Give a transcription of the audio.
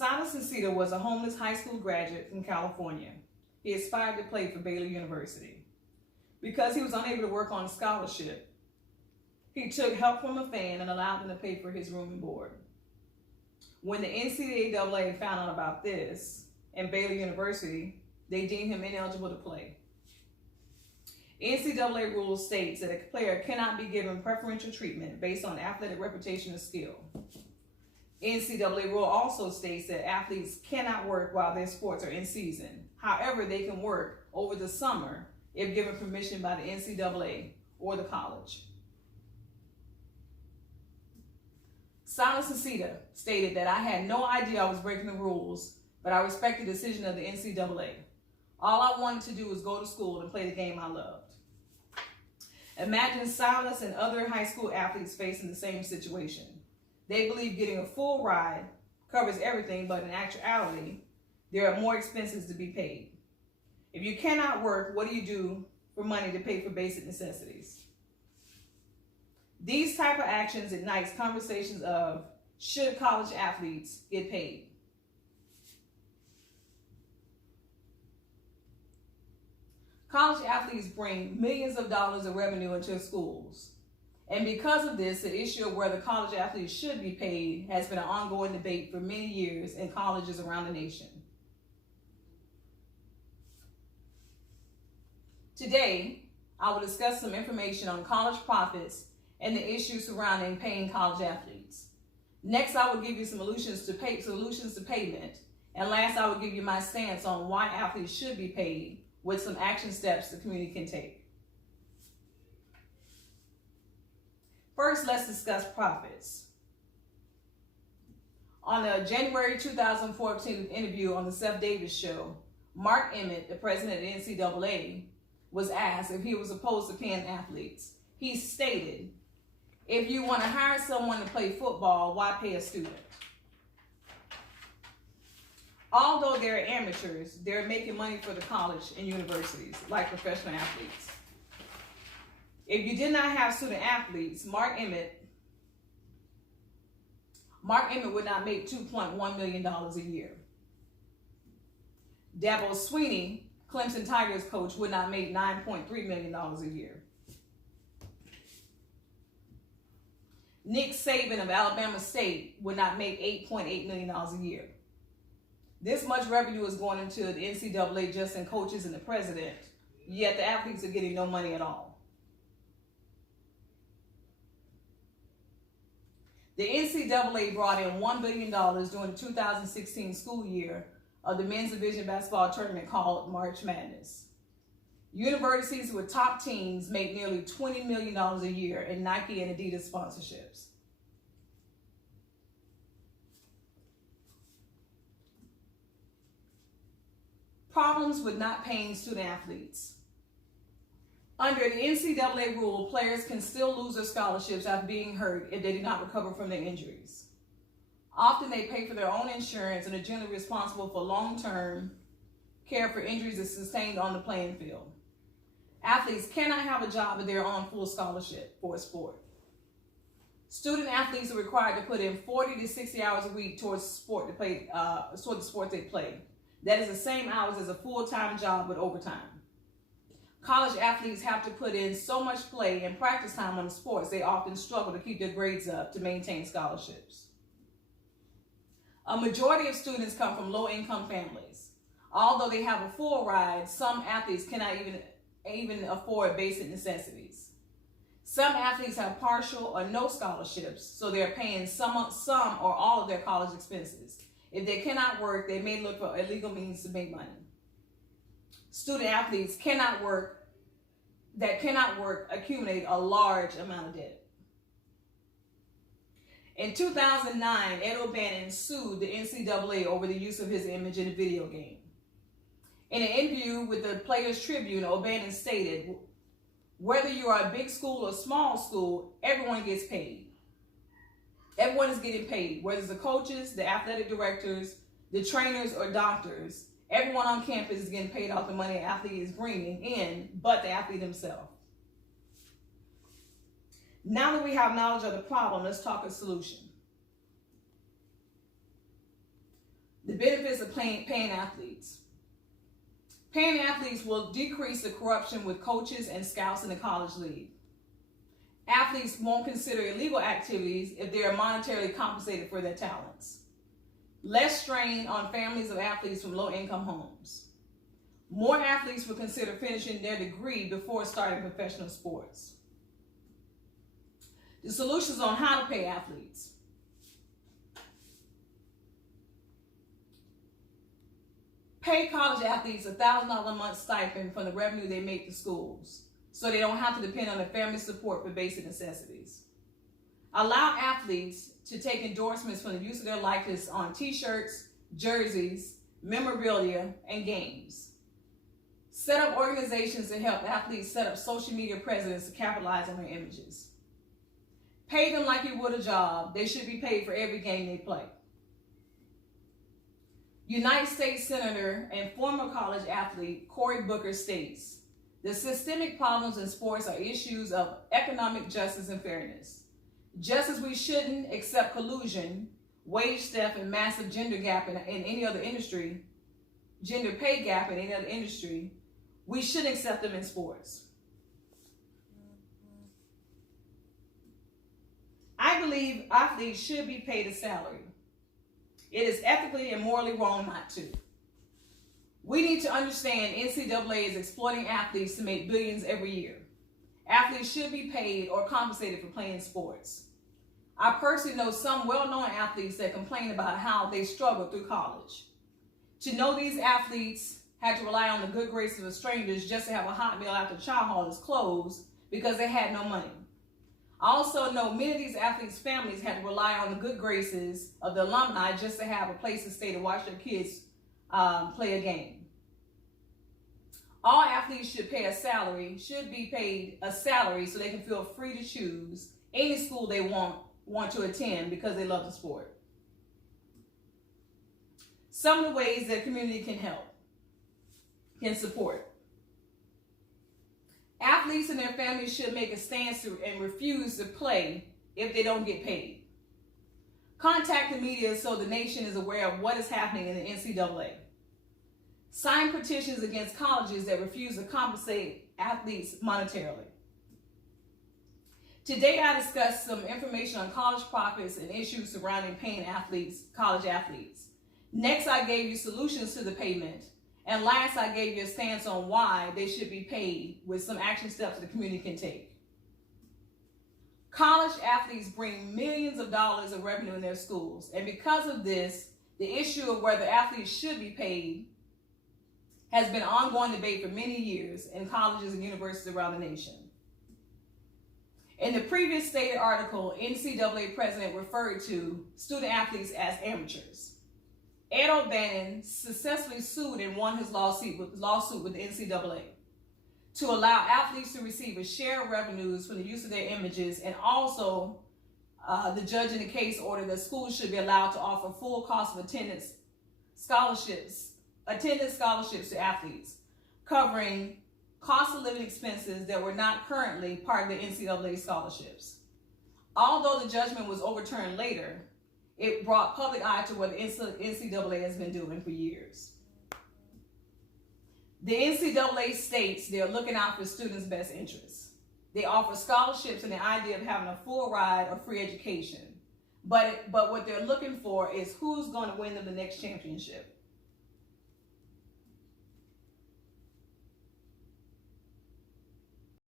Silas Ncita was a homeless high school graduate from California. He aspired to play for Baylor University. Because he was unable to work on a scholarship, he took help from a fan and allowed them to pay for his room and board. When the NCAA found out about this, and Baylor University, they deemed him ineligible to play. NCAA rule states that a player cannot be given preferential treatment based on athletic reputation or skill. NCAA rule also states that athletes cannot work while their sports are in season. However, they can work over the summer if given permission by the NCAA or the college. Silas Ncita stated that I had no idea I was breaking the rules, but I respect the decision of the NCAA. All I wanted to do was go to school and play the game I loved. Imagine Silas and other high school athletes facing the same situation. They believe getting a full ride covers everything, but in actuality, there are more expenses to be paid. If you cannot work, what do you do for money to pay for basic necessities? These type of actions ignites conversations of, should college athletes get paid? College athletes bring millions of dollars of revenue into schools. And because of this, the issue of whether college athletes should be paid has been an ongoing debate for many years in colleges around the nation. Today, I will discuss some information on college profits and the issues surrounding paying college athletes. Next, I will give you some solutions to payment. And last, I will give you my stance on why athletes should be paid with some action steps the community can take. First, let's discuss profits. On a January 2014 interview on the Seth Davis Show, Mark Emmett, the president of the NCAA, was asked if he was opposed to paying athletes. He stated, if you want to hire someone to play football, why pay a student? Although they're amateurs, they're making money for the college and universities, like professional athletes. If you did not have student athletes, Mark Emmett would not make $2.1 million a year. Dabo Swinney, Clemson Tigers coach, would not make $9.3 million a year. Nick Saban of Alabama State would not make $8.8 million a year. This much revenue is going into the NCAA just in coaches and the president, yet the athletes are getting no money at all. The NCAA brought in $1 billion during the 2016 school year of the men's division basketball tournament called March Madness. Universities with top teams make nearly $20 million a year in Nike and Adidas sponsorships. Problems with not paying student athletes. Under the NCAA rule, players can still lose their scholarships after being hurt if they do not recover from their injuries. Often they pay for their own insurance and are generally responsible for long-term care for injuries that sustained on the playing field. Athletes cannot have a job if they're on full scholarship for a sport. Student athletes are required to put in 40 to 60 hours a week towards the sport they play. That is the same hours as a full-time job with overtime. College athletes have to put in so much play and practice time on the sports, they often struggle to keep their grades up to maintain scholarships. A majority of students come from low-income families. Although they have a full ride, some athletes cannot even afford basic necessities. Some athletes have partial or no scholarships, so they're paying some or all of their college expenses. If they cannot work, they may look for illegal means to make money. Student athletes that cannot work accumulate a large amount of debt. In 2009, Ed O'Bannon sued the NCAA over the use of his image in a video game. In an interview with the Players Tribune, O'Bannon stated, whether you are a big school or small school, everyone gets paid. Everyone is getting paid, whether it's the coaches, the athletic directors, the trainers, or doctors. Everyone on campus is getting paid off the money an athlete is bringing in, but the athlete himself. Now that we have knowledge of the problem, let's talk a solution. The benefits of paying athletes. Paying athletes will decrease the corruption with coaches and scouts in the college league. Athletes won't consider illegal activities if they are monetarily compensated for their talents. Less strain on families of athletes from low-income homes. More athletes will consider finishing their degree before starting professional sports. The solutions on how to pay athletes. Pay college athletes a $1,000 a month stipend from the revenue they make to schools, so they don't have to depend on their family support for basic necessities. Allow athletes to take endorsements from the use of their likeness on t-shirts, jerseys, memorabilia, and games. Set up organizations to help athletes set up social media presence to capitalize on their images. Pay them like you would a job. They should be paid for every game they play. United States Senator and former college athlete Cory Booker states, the systemic problems in sports are issues of economic justice and fairness. Just as we shouldn't accept collusion, wage theft, and massive gender gap in any other industry, gender pay gap in any other industry, we shouldn't accept them in sports. I believe athletes should be paid a salary. It is ethically and morally wrong not to. We need to understand NCAA is exploiting athletes to make billions every year. Athletes should be paid or compensated for playing sports. I personally know some well-known athletes that complain about how they struggled through college. To know these athletes had to rely on the good graces of strangers just to have a hot meal after chow hall is closed because they had no money. I also know many of these athletes' families had to rely on the good graces of the alumni just to have a place to stay to watch their kids play a game. All athletes should be paid a salary so they can feel free to choose any school they want to attend because they love the sport. Some of the ways that community can help, can support. Athletes and their families should make a stance and refuse to play if they don't get paid. Contact the media so the nation is aware of what is happening in the NCAA. Sign petitions against colleges that refuse to compensate athletes monetarily. Today I discussed some information on college profits and issues surrounding paying athletes, college athletes. Next, I gave you solutions to the payment. And last, I gave you a stance on why they should be paid with some action steps the community can take. College athletes bring millions of dollars of revenue in their schools. And because of this, the issue of whether athletes should be paid has been an ongoing debate for many years in colleges and universities around the nation. In the previous stated article, NCAA president referred to student athletes as amateurs. Ed O'Bannon successfully sued and won his lawsuit with the NCAA to allow athletes to receive a share of revenues from the use of their images, and also the judge in the case ordered that schools should be allowed to offer full cost of attendance scholarships to athletes, covering cost of living expenses that were not currently part of the NCAA scholarships. Although the judgment was overturned later, it brought public eye to what the NCAA has been doing for years. The NCAA states they're looking out for students' best interests. They offer scholarships and the idea of having a full ride or free education. But what they're looking for is who's going to win them the next championship.